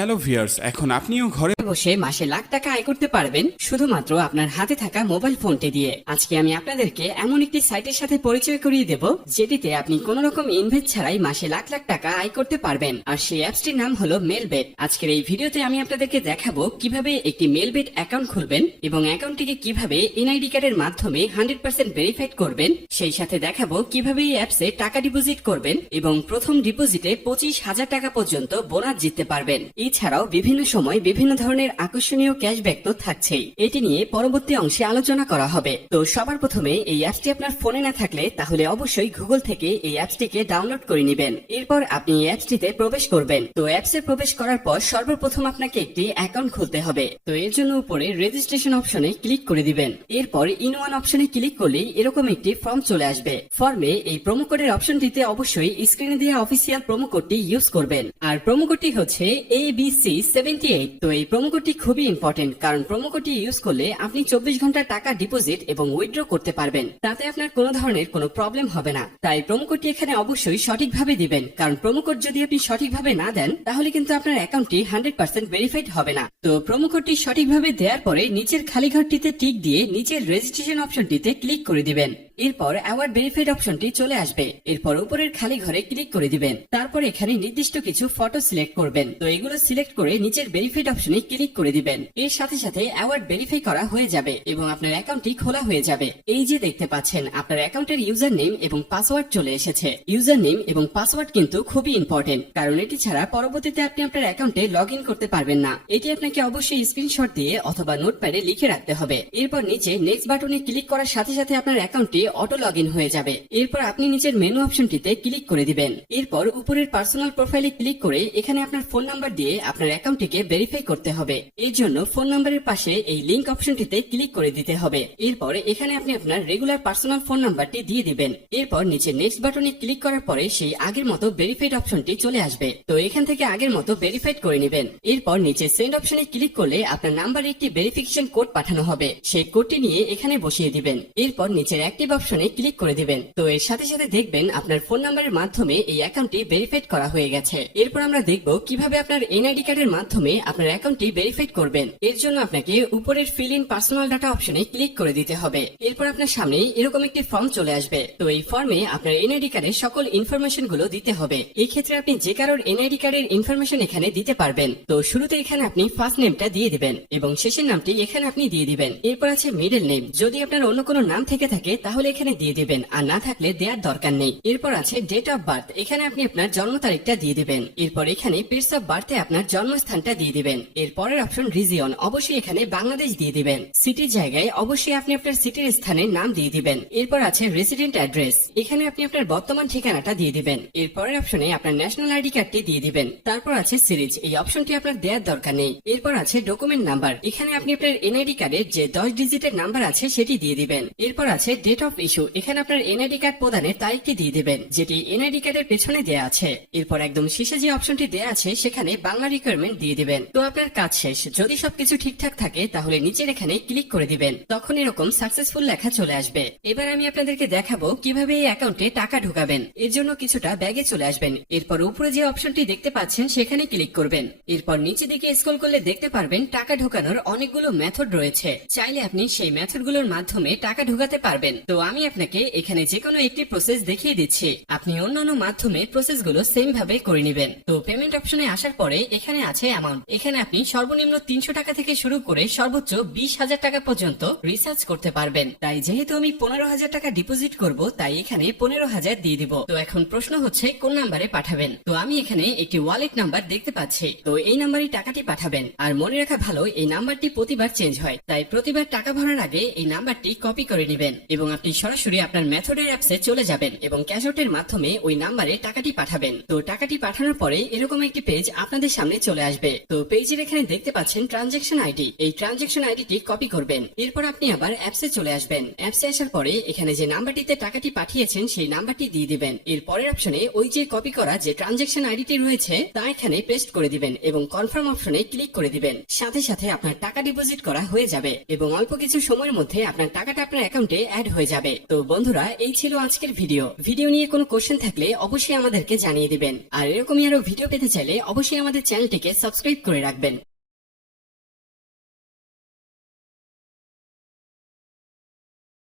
Hello viewers এখন আপনিও ঘরে বসে মাসে লাখ টাকা আয় করতে পারবেন শুধুমাত্র আপনার হাতে থাকা মোবাইল ফোনটি দিয়ে। আজকে আমি আপনাদেরকে এমন একটি সাইটের সাথে পরিচয় করিয়ে দেব, যেটিতে আপনি কোন রকম ইনভেস্ট ছাড়াই মাসে লাখ লাখ টাকা আয় করতে পারবেন। আর সেই অ্যাপসটির নাম হলো মেলবেট আজকের এই ভিডিওতে আমি আপনাদেরকে দেখাবো কীভাবে একটি মেলবেট অ্যাকাউন্ট খুলবেন এবং অ্যাকাউন্টটিকে কীভাবে এনআইডি কার্ডের মাধ্যমে হান্ড্রেড পার্সেন্ট ভেরিফাইড করবেন। সেই সাথে দেখাবো কীভাবে এই অ্যাপসে টাকা ডিপোজিট করবেন এবং প্রথম ডিপোজিটে পঁচিশ হাজার টাকা পর্যন্ত বোনাস জিততে পারবেন। এছাড়াও বিভিন্ন সময় বিভিন্ন ধরনের আকর্ষণীয় ক্যাশব্যাক তো থাকছেই। এটি নিয়ে পরবর্তী অংশে আলোচনা করা হবে। তো সবার প্রথমে এই অ্যাপসটি আপনার ফোনে না থাকলে তাহলে অবশ্যই গুগল থেকে এই অ্যাপসটিকে ডাউনলোড করে নেবেন। এরপর আপনি এই অ্যাপসটিতে প্রবেশ করবেন। তো অ্যাপসে প্রবেশ করার পর সর্বপ্রথম আপনাকে একটি অ্যাকাউন্ট খুলতে হবে। তো এর জন্য উপরে রেজিস্ট্রেশন অপশনে ক্লিক করে দিবেন। এরপর ইন ওয়ান অপশনে ক্লিক করলেই এরকম একটি ফর্ম চলে আসবে। ফর্মে এই প্রোমো কোডের অপশনটিতে অবশ্যই স্ক্রিনে দেওয়া অফিসিয়াল প্রোমো কোডটি ইউজ করবেন। আর প্রোমো কোডটি হচ্ছে A B C seventy eight তো এই প্রোমো কোডটি খুবই ইম্পর্টেন্ট কারণ প্রোমো কোডটি ইউজ করলে আপনি চব্বিশ ঘণ্টা টাকা ডিপোজিট এবং উইথড্র করতে পারবেন। তাতে আপনার কোনো ধরনের কোনো প্রবলেম হবে না। তাই প্রোমো কোডটি এখানে অবশ্যই সঠিকভাবে দিবেন, কারণ প্রোমো কোড যদি আপনি সঠিকভাবে না দেন, তাহলে কিন্তু আপনার অ্যাকাউন্টটি হান্ড্রেড পার্সেন্ট ভেরিফাইড হবে না। তো প্রোমো কোডটি সঠিকভাবে দেওয়ার পরে নিচের খালি ঘরটিতে টিক দিয়ে নিচের রেজিস্ট্রেশন অপশনটিতে ক্লিক করে দিবেন। এরপর অ্যাওয়ার্ড ভেরিফাইড অপশনটি চলে আসবে। এরপর উপরের খালি ঘরে ক্লিক করে দিবেন। তারপর এখানে নির্দিষ্ট কিছু ফটো সিলেক্ট করবেন। তো এগুলো সিলেক্ট করে নিচের ভেরিফাইড অপশনে ক্লিক করে দিবেন। এর সাথে সাথে অ্যাওয়ার্ড ভেরিফাই করা হয়ে যাবে এবং আপনার অ্যাকাউন্টটি খোলা হয়ে যাবে। এই যে দেখতে পাচ্ছেন, আপনার অ্যাকাউন্টের ইউজার নেম এবং পাসওয়ার্ড চলে এসেছে। ইউজার নেম এবং পাসওয়ার্ড কিন্তু খুবই ইম্পর্টেন্ট কারণ এটি ছাড়া পরবর্তীতে আপনি আপনার অ্যাকাউন্টে লগ ইন করতে পারবেন না। এটি আপনাকে অবশ্যই স্ক্রিনশট দিয়ে অথবা নোটপ্যাডে লিখে রাখতে হবে। এরপর নিচে নেক্সট বাটনে ক্লিক করার সাথে সাথে আপনার অ্যাকাউন্টটি অটো লগ হয়ে যাবে। এরপর আপনি নিচের মেনু অপশনটিতে ক্লিক করে দিবেন। এরপর উপরের পার্সোনাল প্রোফাইলে ক্লিক করে এখানে আপনার ফোন নাম্বার দিয়ে আপনার অ্যাকাউন্টটিকে ভেরিফাই করতে হবে। এর জন্য ফোন নাম্বারের পাশে এই লিংক অপশনটিতে ক্লিক করে দিতে হবে। এরপর এখানে আপনি আপনার রেগুলার পার্সোনাল ফোন নাম্বারটি দিয়ে দিবেন। এরপর নিচে নেক্সট বাটনে ক্লিক করার পরে সেই আগের মতো ভেরিফাইড অপশনটি চলে আসবে। তো এখান থেকে আগের মতো ভেরিফাইড করে নেবেন। এরপর নিচে সেন্ড অপশনে ক্লিক করলে আপনার নাম্বারে একটি ভেরিফিকেশন কোড পাঠানো হবে। সেই কোডটি নিয়ে এখানে বসিয়ে দিবেন। এরপর নিচের অ্যাক্টিভ অপশনে ক্লিক করে দিবেন। তো এর সাথে সাথে দেখবেন আপনার ফোন নাম্বারের মাধ্যমে এই অ্যাকাউন্টটি ভেরিফাইড করা হয়ে গেছে। এরপর আমরা দেখব কীভাবে আপনার এনআইডি কার্ডের মাধ্যমে আপনার অ্যাকাউন্টটি ভেরিফাইড করবেন। এর জন্য আপনাকে উপরের ফিল ইন পার্সোনাল ডাটা অপশনে ক্লিক করে দিতে হবে। এরপর আপনার সামনে এরকম একটি ফর্ম চলে আসবে। তো এই ফর্মে আপনার এনআইডি কার্ডের সকল ইনফরমেশনগুলো দিতে হবে। এই ক্ষেত্রে আপনি যে কারোর এনআইডি কার্ডের ইনফরমেশন এখানে দিতে পারবেন। তো শুরুতে এখানে আপনি ফার্স্ট নেমটা দিয়ে দিবেন এবং শেষের নামটি এখানে আপনি দিয়ে দিবেন। এরপর আছে মিডল নেম যদি আপনার অন্য কোনো নাম থেকে থাকে, তাহলে এখানে দিয়ে দিবেন। আর না থাকলে দেওয়ার দরকার নেই। এরপর আছে ডেট অফ বার্থ এখানে আপনি আপনার জন্ম তারিখটা দিয়ে দিবেন। এরপর এখানে প্লেস অফ বার্থে আপনার জন্মস্থানটা দিয়ে দিবেন। এর পরের অপশন রিজিয়ন অবশ্যই এখানে বাংলাদেশ দিয়ে দিবেন। সিটির জায়গায় অবশ্যই আপনি আপনার সিটির স্থানের নাম দিয়ে দিবেন। এরপর আছে রেসিডেন্ট অ্যাড্রেস এখানে আপনি আপনার বর্তমান ঠিকানাটা দিয়ে দিবেন। এর পরের অপশনে আপনার ন্যাশনাল আইডি কার্ডটি দিয়ে দিবেন। তারপর আছে সিরিজ। এই অপশনটি আপনার দেওয়ার দরকার নেই। এরপর আছে ডকুমেন্ট নাম্বার এখানে আপনি আপনার এনআইডি কার্ডের যে দশ ডিজিটের নাম্বার আছে সেটি দিয়ে দিবেন। এরপর আছে ডেট অফ ইস্যু এখানে আপনার এনআইডি কার্ড প্রদানের তারিখটি দিয়ে দিবেন, যেটি এনআইডি কার্ডের পেছনে দেওয়া আছে। এরপর একদম শেষে যে অপশনটি দেওয়া আছে, সেখানে বাংলা রিকোয়ারমেন্ট দিয়ে দিবেন। তো আপনার কাজ শেষ। যদি সবকিছু ঠিকঠাক থাকে, তাহলে নিচের এখানে ক্লিক করে দিবেন। তখন এরকম সাকসেসফুল লেখা চলে আসবে। এবার আমি আপনাদেরকে দেখাবো কীভাবে এই অ্যাকাউন্টে টাকা ঢুকাবেন। এর জন্য কিছুটা ব্যাগে চলে আসবেন। এরপর উপরে যে অপশনটি দেখতে পাচ্ছেন, সেখানে ক্লিক করবেন। এরপর নিচে দিকে স্ক্রল করলে দেখতে পারবেন, টাকা ঢোকানোর অনেকগুলো মেথড রয়েছে। চাইলে আপনি সেই মেথডগুলোর মাধ্যমে টাকা ঢোকাতে পারবেন। তো আমি আপনাকে এখানে যে কোনো একটি প্রসেস দেখিয়ে দিচ্ছি। আপনি অন্যান্য মাধ্যমে প্রসেসগুলো সেম ভাবে করে নেবেন। তো পেমেন্ট অপশনে আসার পরে এখানে আছে অ্যামাউন্ট এখানে আপনি সর্বনিম্ন তিনশো টাকা থেকে শুরু করে সর্বোচ্চ বিশ হাজার টাকা পর্যন্ত রিসার্চ করতে পারবেন। তাই যেহেতু আমি পনেরো হাজার টাকা ডিপোজিট করব, তাই এখানে পনেরো হাজার দিয়ে দিব। তো এখন প্রশ্ন হচ্ছে, কোন নাম্বারে পাঠাবেন? তো আমি এখানে একটি ওয়ালেট নাম্বার দেখতে পাচ্ছি। তো এই নাম্বারে টাকাটি পাঠাবেন। আর মনে রাখা ভালো, এই নাম্বারটি প্রতিবার চেঞ্জ হয়। তাই প্রতিবার টাকা ভরার আগে এই নাম্বারটি কপি করে নেবেন। এবং আপনি সরাসরি আপনার মেথডের অ্যাপসে চলে যাবেন এবং ক্যাশআউটের মাধ্যমে ওই নাম্বারে টাকাটি পাঠাবেন। তো টাকাটি পাঠানোর পরে এরকম একটি পেজ আপনাদের সামনে চলে আসবে। তো পেজের এখানে দেখতে পাচ্ছেন ট্রানজেকশন আইডি। এই ট্রানজেকশন আইডিটি কপি করবেন। এরপর আপনি আবার অ্যাপসে চলে আসবেন। অ্যাপসে আসার পরে এখানে যে নাম্বারটিতে টাকাটি পাঠিয়েছেন সেই নাম্বারটি দিয়ে দিবেন। এর পরের অপশনে ওই যে কপি করা যে ট্রানজেকশন আইডিটি রয়েছে, তা এখানে পেস্ট করে দিবেন এবং কনফার্ম অপশনে ক্লিক করে দিবেন। সাথে সাথে আপনার টাকা ডিপোজিট করা হয়ে যাবে এবং অল্প কিছু সময়ের মধ্যে আপনার টাকাটা আপনার অ্যাকাউন্টে অ্যাড হয়ে যাবে। যাবে। তো বন্ধুরা, এই ছিল আজকের ভিডিও। ভিডিও নিয়ে কোনো কোশ্চেন থাকলে অবশ্যই আমাদেরকে জানিয়ে দিবেন। আর এরকমই আরও ভিডিও পেতে চাইলে অবশ্যই আমাদের চ্যানেলটিকে সাবস্ক্রাইব করে রাখবেন।